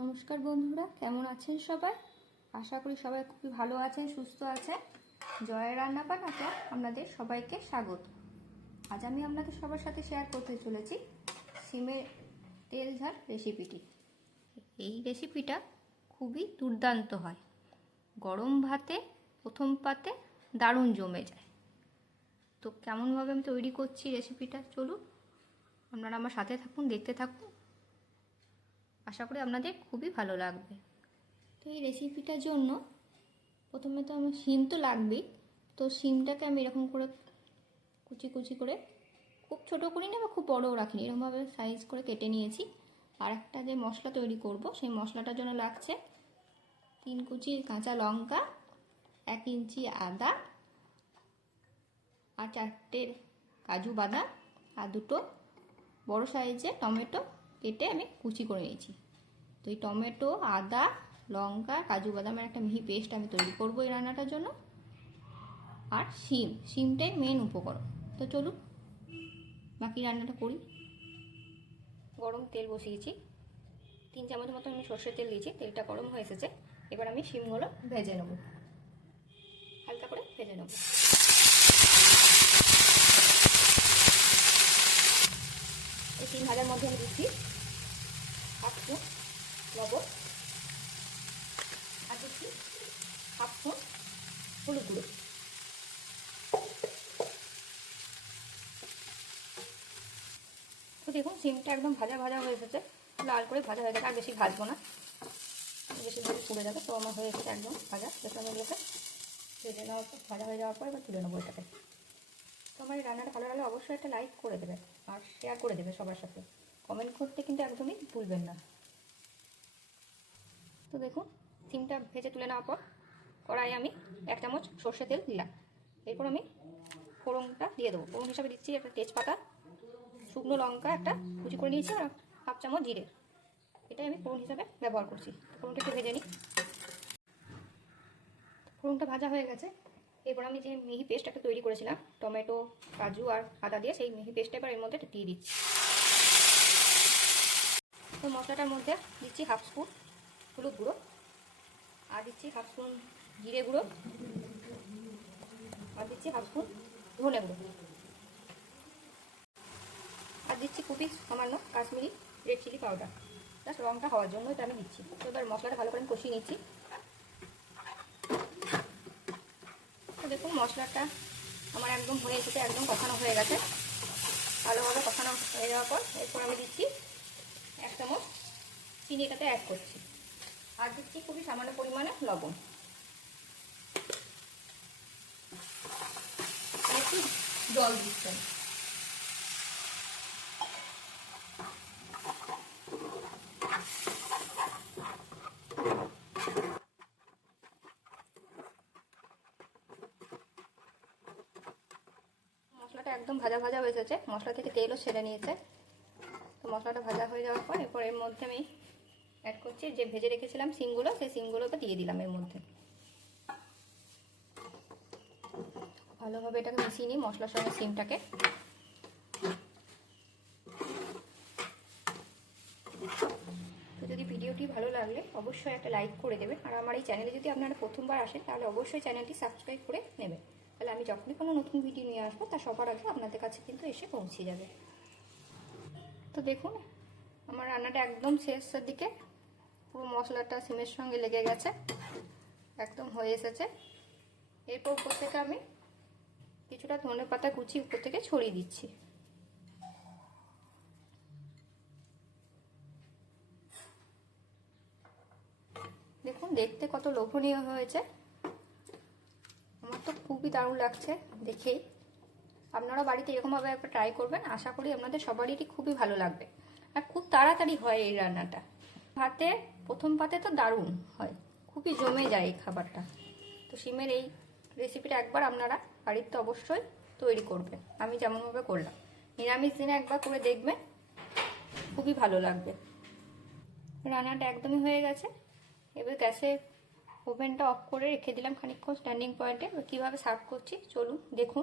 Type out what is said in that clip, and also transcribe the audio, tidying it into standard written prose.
নমস্কার বন্ধুরা, কেমন আছেন সবাই? আশা করি সবাই খুবই ভালো আছেন, সুস্থ আছেন। জয়ের রান্নাবান্নাতে আপনাদের সবাইকে স্বাগত। আজ আমি আপনাদের সবার সাথে শেয়ার করতে চলেছি সিমের তেল ঝাল রেসিপিটি। এই রেসিপিটা খুবই দুর্দান্ত হয়, গরম ভাতে প্রথম পাতে দারুণ জমে যায়। তো কেমনভাবে আমি তৈরি করছি রেসিপিটা, চলুন আপনারা আমার সাথে থাকুন, দেখতে থাকুন। আশা করি আপনাদের খুবই ভালো লাগবে। তো এই রেসিপিটার জন্য প্রথমে তো আমার শিম তো লাগবেই। তো শিমটাকে আমি এরকম করে কুচি কুচি করে, খুব ছোটো করিনি বা খুব বড়ও রাখিনি, এরকমভাবে সাইজ করে কেটে নিয়েছি। আর একটা যে মশলা তৈরি করব, সেই মশলাটার জন্য লাগছে 3 কুচি কাঁচা লঙ্কা, 1 ইঞ্চি আদা, আর 4টে কাজু বাদাম, আর 2টো বড় সাইজের টমেটো কেটে আমি কুচি করে নিয়েছি। তো এই টমেটো, আদা, লঙ্কা, কাজু বাদামের একটা মিহি পেস্ট আমি তৈরি করবো এই রান্নাটার জন্য। আর শিমটাই মেন উপকরণ। তো চলুন বাকি রান্নাটা করি। গরম তেল বসিয়েছি, 3 চামচ মতো আমি সর্ষের তেল দিয়েছি। তেলটা গরম হয়ে এসেছে, এবার আমি শিমগুলো ভেজে নেব, হালকা করে ভেজে নেব। এই শিম ভাজার মধ্যে আমি দিচ্ছি 1/2 স্পুন লবণ, আর দিচ্ছি 1/2 স্পুন হলুদ গুঁড়ো। তো দেখুন শিমটা একদম ভাজা ভাজা হয়ে এসেছে, লাল করে ভাজা হয়ে গেছে। আর বেশি ভাজবো না, বেশি ভাবে পুড়ে যাবে। তো আমার হয়ে এসেছে একদম ভাজা। দেখুন আমি এগুলোকে ভেজে নেওয়ার পর, ভাজা হয়ে যাওয়ার পর এবার তুলে নেবো এটাকে। তো আমার এই রান্নাটা ভালো লাগলে অবশ্যই একটা লাইক করে দেবে আর শেয়ার করে দেবে সবার সাথে। কমেন্ট করতে কিন্তু একদমই ভুলবেন না। তো দেখুন শিমটা ভেজে তুলে নেওয়ার পর কড়াইয়ে আমি 1 চামচ সর্ষে তেল দিলাম। এরপর আমি ফোড়নটা দিয়ে দেবো। ফোড়ন হিসাবে দিচ্ছি একটা তেজপাতা, শুকনো লঙ্কা একটা কুচি করে নিয়েছি, আর 1/2 চামচ জিরে। এটাই আমি ফোড়ন হিসাবে ব্যবহার করছি। ফোড়নটা একটু ভেজে নিই। ফোড়নটা ভাজা হয়ে গেছে, এরপর আমি যে মিহি পেস্ট একটা তৈরি করেছিলাম টমেটো, কাজু আর আদা দিয়ে, সেই মিহি পেস্টটা এবার এর মধ্যে দিয়ে দিচ্ছি। তো মশলাটার মধ্যে দিচ্ছি 1/2 স্পুন হলুদ গুঁড়ো, আর দিচ্ছি 1/2 স্পুন জিরে গুঁড়ো, আর দিচ্ছি 1/2 স্পুন ধনে গুঁড়ো, আর দিচ্ছি খুবই সামান্য Kashmiri red chilli powder. Just রঙটা হওয়ার জন্য এটা আমি দিচ্ছি। তো এবার মশলাটা ভালো করে আমি কষিয়ে নিচ্ছি। তো দেখুন মশলাটা আমার একদম হয়ে এসেছে, একদম কষানো হয়ে গেছে। ভালোভাবে কষানো হয়ে যাওয়ার পর এরপর আমি দিচ্ছি 1 চামচ চিনি, এটাতে অ্যাড করছি। আর দিচ্ছি খুবই সামান্য পরিমাণে লবণ, আর একটু জল দিচ্ছেন। মশলাটা একদম ভাজা ভাজা হয়ে এসেছে, মশলা থেকে তেলও ছেড়ে নিয়েছে। তো মশলাটা ভাজা হয়ে যাওয়ার পর এরপর এর মধ্যে আমি অ্যাড করছি যে ভেজে রেখেছিলাম শিমগুলো, সেই শিমগুলোকে দিয়ে দিলাম এর মধ্যে। ভালোভাবে এটাকে মিশিয়ে নিই মশলার সঙ্গে শিমটাকে। তো যদি ভিডিওটি ভালো লাগলে অবশ্যই একটা লাইক করে দেবে। আর আমার এই চ্যানেলে যদি আপনারা প্রথমবার আসেন তাহলে অবশ্যই চ্যানেলটি সাবস্ক্রাইব করে নেবেন। তাহলে আমি যখনই কোনো নতুন ভিডিও নিয়ে আসবো তার সবার আগে আপনাদের কাছে কিন্তু এসে পৌঁছে যাবে। তো দেখুন আমার রান্নাটা একদম শেষের দিকে, পুরো মশলাটা শিমের সঙ্গে লেগে গেছে, একদম হয়ে এসেছে। এরপর উপর থেকে আমি কিছুটা ধনে পাতা কুচি উপর থেকে ছড়িয়ে দিচ্ছি। দেখুন দেখতে কত লোভনীয় হয়েছে, আমার তো খুবই দারুণ লাগছে দেখেই। আপনারা বাড়িতে এরকমভাবে একবার ট্রাই করবেন, আশা করি আপনাদের সবারই খুবই ভালো লাগবে। আর খুব তাড়াতাড়ি হয় এই রান্নাটা, ভাতে প্রথম পাতে তো দারুণ হয়, খুবই জমে যায় এই খাবারটা। তো শিমের এই রেসিপিটা একবার আপনারা বাড়িতে অবশ্যই তৈরি করবেন, আমি যেমনভাবে করলাম। নিরামিষ দিনে একবার করে দেখবেন, খুবই ভালো লাগবে। রান্নাটা একদমই হয়ে গেছে, এবার গ্যাসের ওভেনটা অফ করে রেখে দিলাম খানিকক্ষণ স্ট্যান্ডিং পয়েন্টে। কীভাবে সার্ভ করছি চলুন দেখুন।